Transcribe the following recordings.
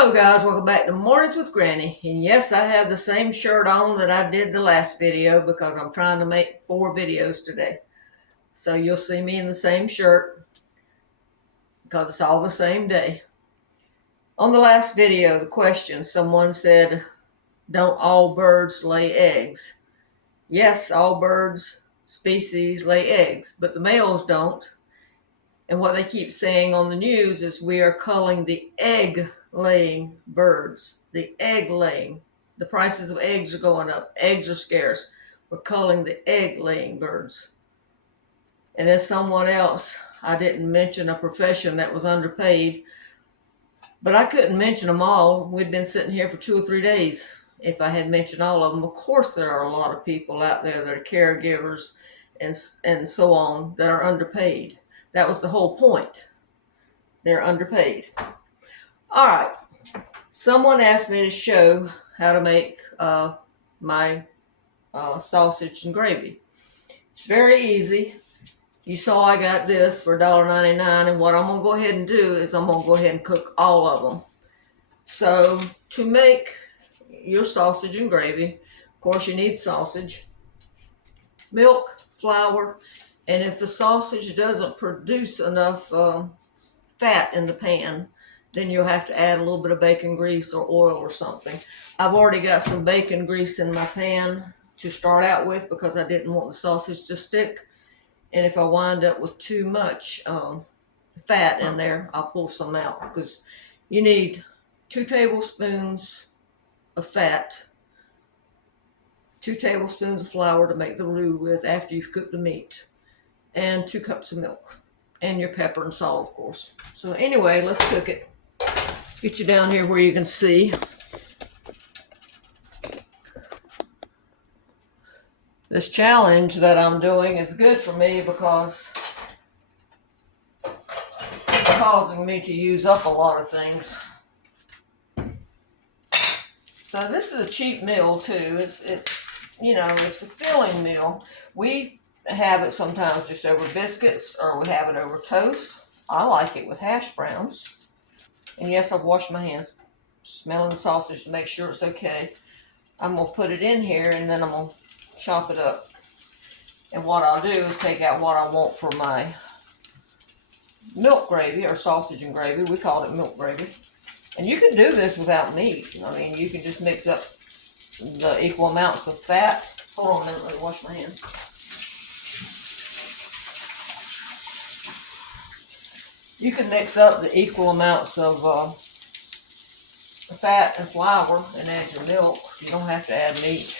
Hello guys, welcome back to Mornings with Granny. And yes, I have the same shirt on that I did the last video because I'm trying to make 4 videos today. So you'll see me in the same shirt because it's all the same day. On the last video, the question, someone said, don't all birds lay eggs? Yes, all birds species lay eggs, but the males don't. And what they keep saying on the news is we are culling the egg-laying birds. The egg-laying. The prices of eggs are going up. Eggs are scarce. We're culling the egg-laying birds. And as someone else, I didn't mention a profession that was underpaid, but I couldn't mention them all. We'd been sitting here for 2 or 3 days if I had mentioned all of them. Of course, there are a lot of people out there that are caregivers and so on that are underpaid. That was the whole point. They're underpaid. All right. Someone asked me to show how to make my sausage and gravy. It's very easy. You saw I got this for $1.99, and what I'm going to go ahead and do is I'm going to go ahead and cook all of them. So to make your sausage and gravy, of course you need sausage, milk, flour, and if the sausage doesn't produce enough fat in the pan, then you'll have to add a little bit of bacon grease or oil or something. I've already got some bacon grease in my pan to start out with because I didn't want the sausage to stick. And if I wind up with too much fat in there, I'll pull some out because you need 2 tablespoons of fat, 2 tablespoons of flour to make the roux with after you've cooked the meat, and 2 cups of milk, and your pepper and salt, of course. So anyway, let's cook it. Let's get you down here where you can see. This challenge that I'm doing is good for me because it's causing me to use up a lot of things. So this is a cheap meal too. It's it's a filling meal. We have it sometimes just over biscuits, or we have it over toast. I like it with hash browns. And yes, I've washed my hands, smelling the sausage to make sure it's okay. I'm going to put it in here and then I'm going to chop it up. And what I'll do is take out what I want for my milk gravy, or sausage and gravy. We call it milk gravy. And you can do this without meat. I mean, you can just mix up the equal amounts of fat. Hold on a minute, let me wash my hands. You can mix up the equal amounts of fat and flour and add your milk. You don't have to add meat.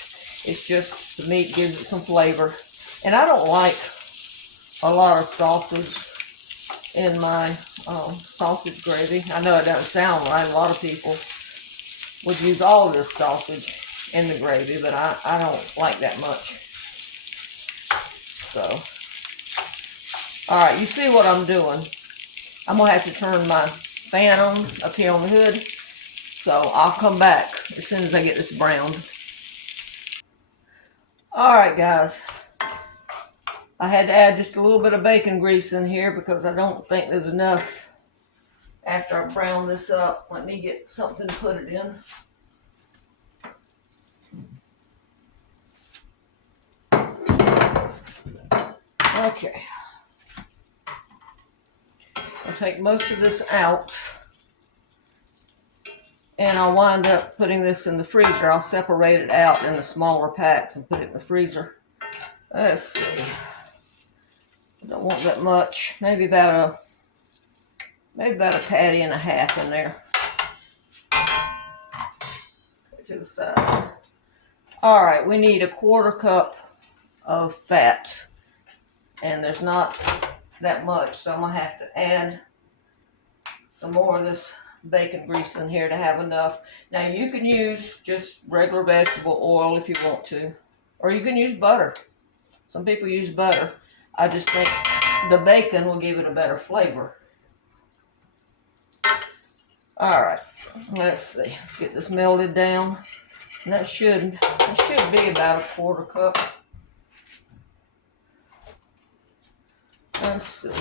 It's just the meat gives it some flavor. And I don't like a lot of sausage in my sausage gravy. I know it doesn't sound right. A lot of people would use all of this sausage in the gravy, but I don't like that much. So, all right, you see what I'm doing. I'm going to have to turn my fan on up here on the hood. So I'll come back as soon as I get this browned. All right, guys. I had to add just a little bit of bacon grease in here because I don't think there's enough after I brown this up. Let me get something to put it in. Okay. I'll take most of this out. And I'll wind up putting this in the freezer. I'll separate it out in the smaller packs and put it in the freezer. Let's see. I don't want that much. Maybe about a patty and a half in there. Put it to the side. All right, we need a 1/4 cup of fat. And there's not that much, so I'm going to have to add some more of this bacon grease in here to have enough. Now you can use just regular vegetable oil if you want to, or you can use butter. Some people use butter. I just think the bacon will give it a better flavor. All right, let's see. Let's get this melted down. And that should be about a 1/4 cup. Let's see.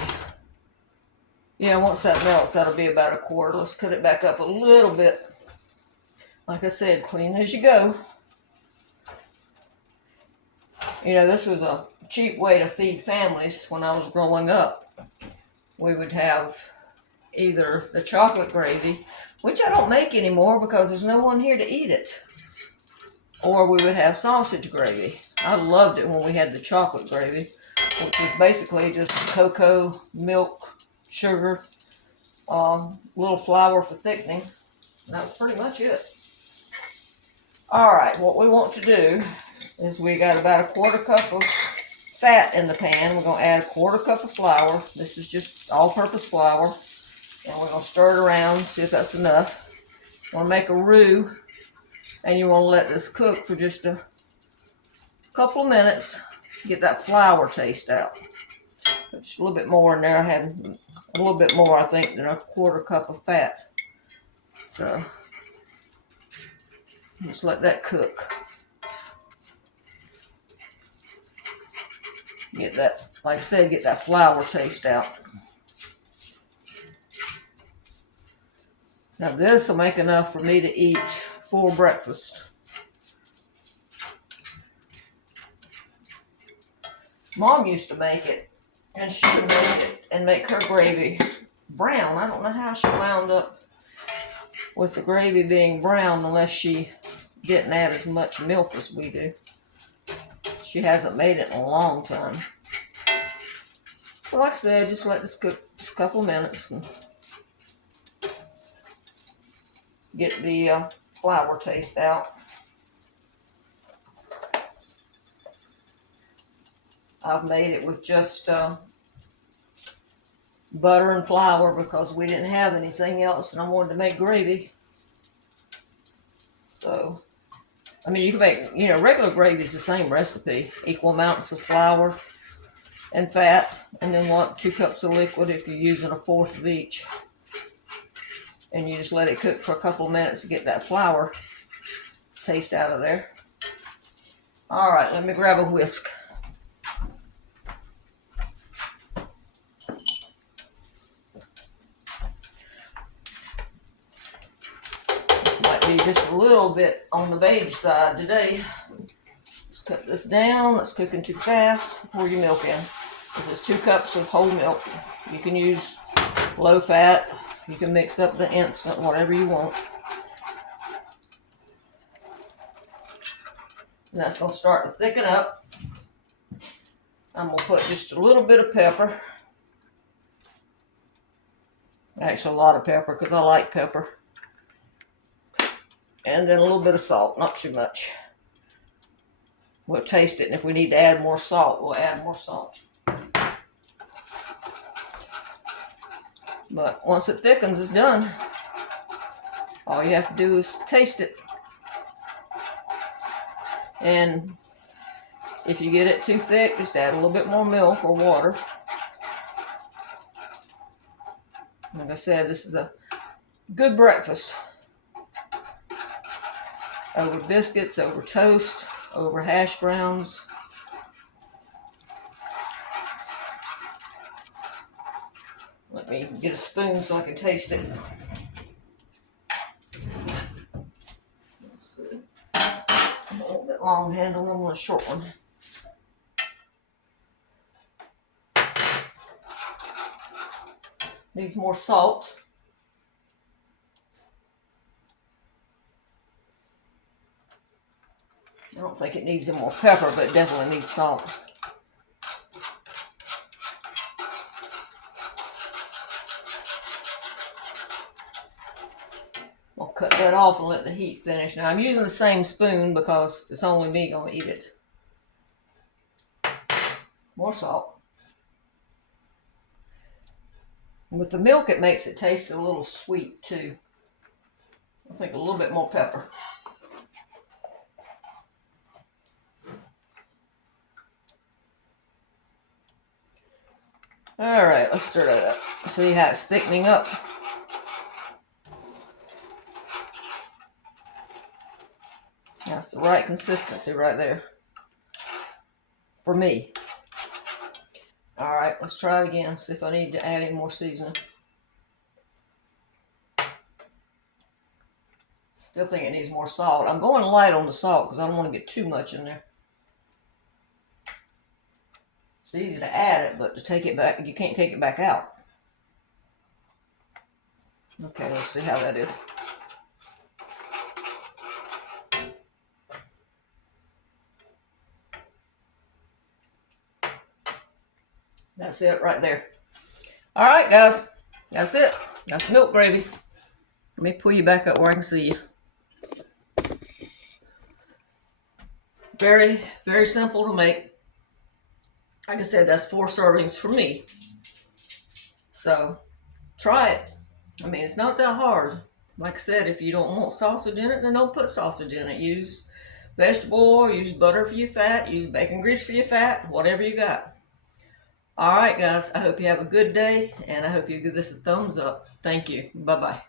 Yeah, once that melts, that'll be about a quart. Let's cut it back up a little bit. Like I said, clean as you go. You know, this was a cheap way to feed families when I was growing up. We would have either the chocolate gravy, which I don't make anymore because there's no one here to eat it, or we would have sausage gravy. I loved it when we had the chocolate gravy, which was basically just cocoa, milk, sugar, little flour for thickening. And that was pretty much it. All right, what we want to do is we got about a quarter cup of fat in the pan. We're going to add a quarter cup of flour. This is just all-purpose flour. And we're going to stir it around, see if that's enough. You want to make a roux, and you want to let this cook for just a couple of minutes. Get that flour taste out. Put just a little bit more in there. I had a little bit more, I think, than a quarter cup of fat. So just let that cook. Get that, like I said, get that flour taste out. Now this will make enough for me to eat for breakfast. Mom used to make it, and she would make it and make her gravy brown. I don't know how she wound up with the gravy being brown unless she didn't add as much milk as we do. She hasn't made it in a long time. So like I said, just let this cook just a couple minutes and get the flour taste out. I've made it with just butter and flour because we didn't have anything else and I wanted to make gravy. So, I mean, you can make, you know, regular gravy is the same recipe. Equal amounts of flour and fat, and then 2 cups of liquid if you're using a fourth of each. And you just let it cook for a couple of minutes to get that flour taste out of there. All right, let me grab a whisk. This might be just a little bit on the baby side today. Let's cut this down. It's cooking too fast. Pour your milk in. This is 2 cups of whole milk. You can use low fat. You can mix up the instant, whatever you want. And that's going to start to thicken up. I'm going to put just a little bit of pepper. Actually, a lot of pepper because I like pepper. And then a little bit of salt, not too much. We'll taste it, and if we need to add more salt, we'll add more salt. But once it thickens, it's done. All you have to do is taste it. And if you get it too thick, just add a little bit more milk or water. Like I said, this is a good breakfast. Over biscuits, over toast, over hash browns. Let me get a spoon so I can taste it. Let's see. A little bit long handle, I want a short one. Needs more salt. I don't think it needs any more pepper, but it definitely needs salt. I'll cut that off and let the heat finish. Now I'm using the same spoon because it's only me gonna eat it. More salt. And with the milk, it makes it taste a little sweet too. I think a little bit more pepper. All right, let's stir that up. See how it's thickening up? That's the right consistency right there. For me. All right, let's try it again. See if I need to add any more seasoning. Still think it needs more salt. I'm going light on the salt because I don't want to get too much in there. It's easy to add it, but to take it back, you can't take it back out. Okay, let's see how that is. That's it right there. All right, guys. That's it. That's milk gravy. Let me pull you back up where I can see you. Very, very simple to make. Like I said, that's 4 servings for me. So try it. I mean, it's not that hard. Like I said, if you don't want sausage in it, then don't put sausage in it. Use vegetable oil, use butter for your fat, use bacon grease for your fat, whatever you got. All right, guys, I hope you have a good day, and I hope you give this a thumbs up. Thank you. Bye-bye.